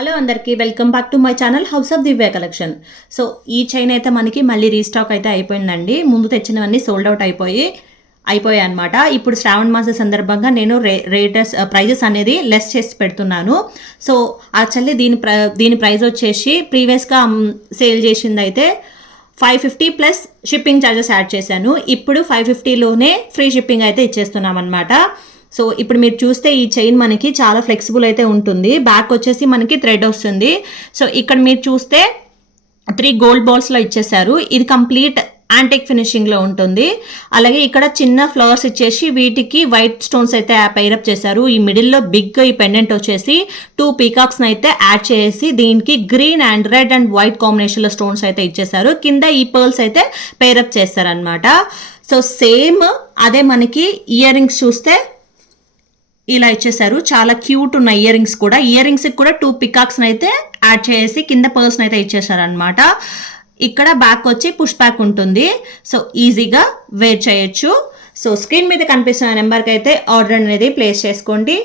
Hello అందరికీ welcome back to my channel house of Divya collection. So ఈ chain అయితే మనకి మళ్ళీ రీస్టాక్ అయితే అయిపోయిందండి. ముందు తెచ్చినవన్నీ సోల్డ్ అవుట్ అయిపోయాయి అనమాట. ఇప్పుడు శ్రావణ మాస సందర్భంగా నేను ప్రైజెస్ అనేది లెస్ చేసి పెడుతున్నాను. సో యాక్చువల్లీ దీని ప్రైస్ వచ్చేసి ప్రీవియస్గా సేల్ చేసింది అయితే 550 ప్లస్ షిప్పింగ్ ఛార్జెస్ యాడ్ చేశాను. ఇప్పుడు 550లోనే ఫ్రీ షిప్పింగ్ అయితే ఇచ్చేస్తున్నాం అనమాట. సో ఇప్పుడు మీరు చూస్తే ఈ చైన్ మనకి చాలా ఫ్లెక్సిబుల్ అయితే ఉంటుంది. బ్యాక్ వచ్చేసి మనకి థ్రెడ్ వస్తుంది. సో ఇక్కడ మీరు చూస్తే 3 గోల్డ్ బాల్స్లో ఇచ్చేసారు. ఇది కంప్లీట్ యాంటిక్ ఫినిషింగ్లో ఉంటుంది. అలాగే ఇక్కడ చిన్న ఫ్లవర్స్ ఇచ్చేసి వీటికి వైట్ స్టోన్స్ అయితే పైరప్ చేశారు. ఈ మిడిల్లో బిగ్ ఈ పెండెంట్ వచ్చేసి 2 పీకాక్స్ని అయితే యాడ్ చేసి దీనికి green and red and white కాంబినేషన్లో స్టోన్స్ అయితే ఇచ్చేసారు. కింద ఈ పర్ల్స్ అయితే పైరప్ చేస్తారనమాట. సో సేమ్ అదే మనకి ఇయర్ రింగ్స్ చూస్తే ఇలా ఇచ్చేసారు. చాలా క్యూట్ ఉన్న ఇయర్ రింగ్స్ కూడా. ఇయర్ రింగ్స్ కూడా 2 పికాక్స్ అయితే యాడ్ చేసి కింద పర్ల్స్ అయితే ఇచ్చేసారు అనమాట. ఇక్కడ బ్యాక్ వచ్చి పుష్ బ్యాక్ ఉంటుంది. సో ఈజీగా వేర్ చేయొచ్చు. సో స్క్రీన్ మీద కనిపిస్తున్న నెంబర్కి అయితే ఆర్డర్ అనేది ప్లేస్ చేసుకోండి.